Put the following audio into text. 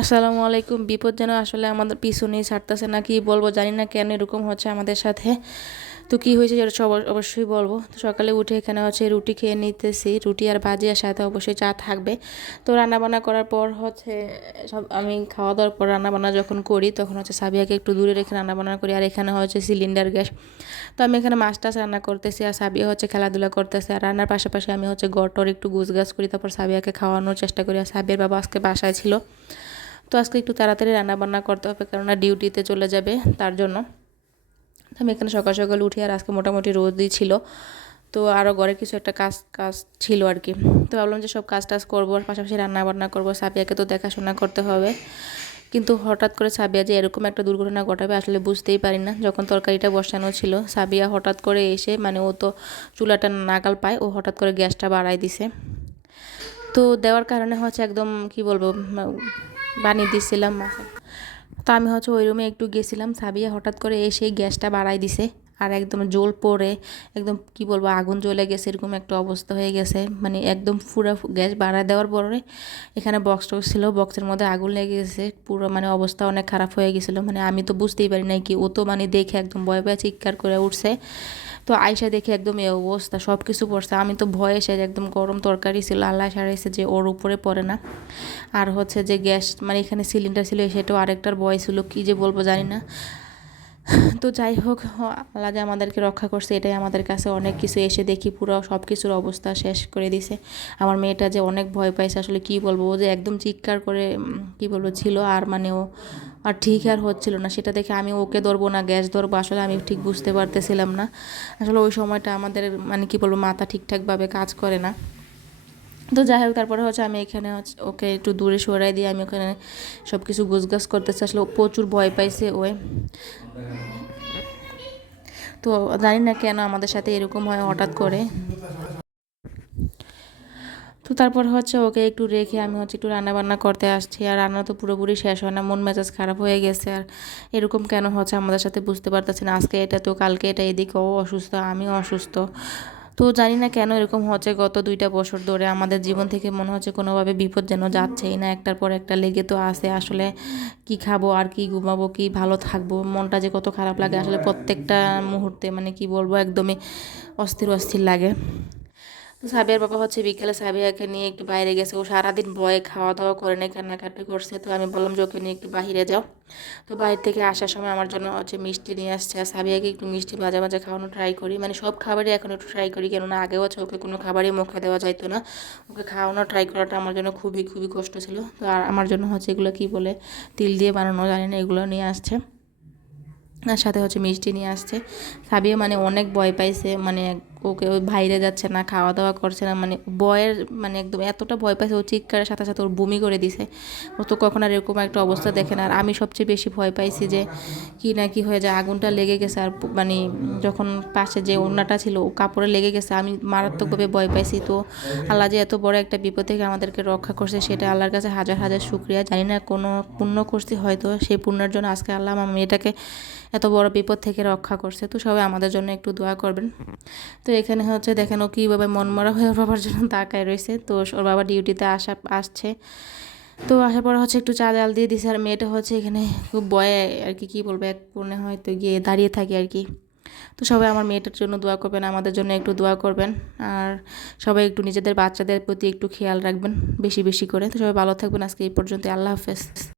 আসসালামু আলাইকুম। বিপদ যেন আসলে আমাদের পিছনেই ছাড়তেছে না, কি বলবো জানি না কেন এরকম হচ্ছে আমাদের সাথে। তো কি হয়েছে যেটা অবশ্যই বলবো। তো সকালে উঠে এখানে হচ্ছে রুটি খেয়ে নিতেছি, রুটি আর ভাজি, আর সাথে অবশ্যই চা থাকবে। তো রান্নাবান্না করার পর হচ্ছে সব আমি খাওয়া দাওয়ার পর রান্নাবান্না যখন করি তখন হচ্ছে সাবিয়াকে একটু দূরে রেখে রান্নাবান্না করি। আর এখানে হচ্ছে সিলিন্ডার গ্যাস। তো আমি এখানে মাছ টাছ রান্না করতেছি আর সাবিয়া হচ্ছে খেলাধুলা করতেছে। আর রান্নার পাশাপাশি আমি হচ্ছে গড়টর একটু গুছগাছ করি, তারপর সাবিয়াকে খাওয়ানোর চেষ্টা করি। আর সাবিয়ার বাবা আজকে বাসায় ছিল, তো আজকে একটু তাড়াতাড়ি রান্না বান্না করতে হবে, কেননা ডিউটিতে চলে যাবে তার জন্য। আমি এখানে সকাল সকাল উঠি, আর আজকে মোটামুটি রোদই ছিল। তো আরও ঘরে কিছু একটা কাজ কাজ ছিল আর কি। তো ভাবলাম যে সব কাজ টাজ করবো আর পাশাপাশি রান্না বান্না করবো, সাবিয়াকে তো দেখাশোনা করতে হবে। কিন্তু হঠাৎ করে সাবিয়া যে এরকম একটা দুর্ঘটনা ঘটাবে আসলে বুঝতেই পারি না। যখন তরকারিটা বসানো ছিল, সাবিয়া হঠাৎ করে এসে, মানে ও তো চুলাটা নাগাল পায়, ও হঠাৎ করে গ্যাসটা বাড়াই দিছে। তো দেওয়ার কারণে হচ্ছে একদম কি বলবো, বানিয়ে দিছিলাম মাছে। তো আমি হচ্ছে ওই রুমে একটু গেছিলাম, সাবিয়া হঠাৎ করে এসে গ্যাসটা বাড়াই দিছে। আর একদম জোল পড়ে একদম কি বলবো, আগুন জ্বলে গেছে, এরকম একটা অবস্থা হয়ে গেছে। মানে একদম পুরো গ্যাস বাড়ায় দেওয়ার পরে এখানে বক্স টক্স ছিল, বক্সের মধ্যে আগুন লেগে গেছে পুরো, মানে অবস্থা অনেক খারাপ হয়ে গেছিলো। মানে আমি তো বুঝতেই পারি নাই কি, ও তো মানে দেখে একদম ভয় ভয়ে চিৎকার করে উঠছে। তো আয়সা দেখে একদম এই অবস্থা, সব কিছু পড়ছে। আমি তো ভয়ে এসে, একদম গরম তরকারি ছিল, আল্লাহ সারাইছে যে ওর উপরে পড়ে না। আর হচ্ছে যে গ্যাস, মানে এখানে সিলিন্ডার ছিল, সেটাও আরেকটার ভয় ছিল, কী যে বলবো জানি না। তো যাই হোক, আল্লাহ যে আমাদেরকে রক্ষা করছে এটাই আমাদের কাছে অনেক কিছু। এসে দেখি পুরো সব কিছুর অবস্থা শেষ করে দিছে। আমার মেয়েটা যে অনেক ভয় পাইছে, আসলে কি বলবো, ও যে একদম চিৎকার করে কি বলবো ছিল। আর মানে ও আর ঠিক আর হচ্ছিল না, সেটা দেখে আমি ওকে ধরবো না গ্যাস ধরবো, আসলে আমি ঠিক বুঝতে পারতেছিলাম না। আসলে ওই সময়টা আমাদের মানে কি বলবো, মাথা ঠিকঠাকভাবে কাজ করে না। তো যাই হোক, তারপরে হচ্ছে আমি এখানে হচ্ছে ওকে একটু দূরে সরাই দিয়ে আমি ওখানে সব কিছু গোছগাছ করতেছি। আসলে ও প্রচুর ভয় পাইছে ওই। তো জানি না কেন আমাদের সাথে এরকম হয় হঠাৎ করে। তো তারপর হচ্ছে ওকে একটু রেখে আমি হচ্ছে একটু রান্না বান্না করতে আসছি। আর রান্না তো পুরোপুরি শেষ হয় না, মন মেজাজ খারাপ হয়ে গেছে। আর এরকম কেন হচ্ছে আমাদের সাথে বুঝতে পারতেছি না। আজকে এটা তো কালকে এটা, এদিকে ও অসুস্থ, আমিও অসুস্থ। তো জানি না কেন এরকম হচ্ছে। গত 2টা বছর ধরে আমাদের জীবন থেকে মনে হচ্ছে কোনোভাবে বিপদ যেন যাচ্ছেই না, একটার পর একটা লেগে তো আসে। আসলে কি খাবো আর কি ঘুমাবো, কি ভালো থাকবো, মনটা যে কত খারাপ লাগে আসলে প্রত্যেকটা মুহূর্তে, মানে কি বলবো, একদমই অস্থির অস্থির লাগে। তো সাবিয়ার বাবা হচ্ছে বিকেলে সাবিয়াকে নিয়ে একটু বাইরে গেছে। ও সারাদিন ভয়ে খাওয়া দাওয়া করে নাই, কান্নাকাটি করছে। তো আমি বললাম যে ওকে নিয়ে একটু বাইরে যাও। তো বাইরে থেকে আসার সময় আমার জন্য হচ্ছে মিষ্টি নিয়ে আসছে। আর সাবিয়াকে একটু মিষ্টি মাঝে মাঝে খাওয়ানো ট্রাই করি, মানে সব খাবারই এখন একটু ট্রাই করি, কেননা আগেও হচ্ছে ওকে কোনো খাবারই মুখে দেওয়া যাইতো না। ওকে খাওয়ানো ট্রাই করাটা আমার জন্য খুবই খুবই কষ্ট ছিল। তো আর আমার জন্য হচ্ছে এগুলো কি বলে, তিল দিয়ে বানানো জানি না, এগুলো নিয়ে আসছে। আর সাথে হচ্ছে মিষ্টি নিয়ে আসছে। সাবিয়া মানে অনেক ভয় পাইছে, মানে ওকে ওই বাইরে যাচ্ছে না, খাওয়া দাওয়া করছে না, মানে ভয়ের, মানে একদম এতটা ভয় পাইছে, ও চিৎকারের সাথে সাথে ওর বমি করে দিছে। ও তো কখন আর এরকম একটা অবস্থা দেখে না। আর আমি সবচেয়ে বেশি ভয় পাইছি যে কি না কি হয়ে যায়, আগুনটা লেগে গেছে। আর মানে যখন পাশে যে ওড়নাটা ছিল ও কাপড়ে লেগে গেছে, আমি মারাত্মকভাবে ভয় পাইছি। তো আল্লাহ যে এত বড় একটা বিপদ থেকে আমাদেরকে রক্ষা করছে, সেটা আল্লাহর কাছে হাজার হাজার শুক্রিয়া। জানি না কোনো পুণ্য করছি হয়তো, সেই পুণ্যের জন্য আজকে আল্লাহ আমার মেয়েটাকে এত বড় বিপদ থেকে রক্ষা করছে। তো সবাই আমাদের জন্য একটু দোয়া করবেন। তো এখানে হচ্ছে দেখেন ও কীভাবে মনমরা হয়ে ওর বাবার জন্য তাকায় রয়েছে। তো ওর বাবা ডিউটিতে আসছে। তো আসার পর হচ্ছে একটু চা জাল দিয়ে দিছে। আর মেয়েটা হচ্ছে এখানে খুব ভয়ে আর কি, কী বলবো, এক কোণে হয়তো গিয়ে দাঁড়িয়ে থাকে আর কি। তো সবাই আমার মেয়েটার জন্য দোয়া করবেন, আমাদের জন্য একটু দোয়া করবেন। আর সবাই একটু নিজেদের বাচ্চাদের প্রতি একটু খেয়াল রাখবেন বেশি বেশি করে। তো সবাই ভালো থাকবেন। আজকে এই পর্যন্ত, আল্লাহ হাফেজ।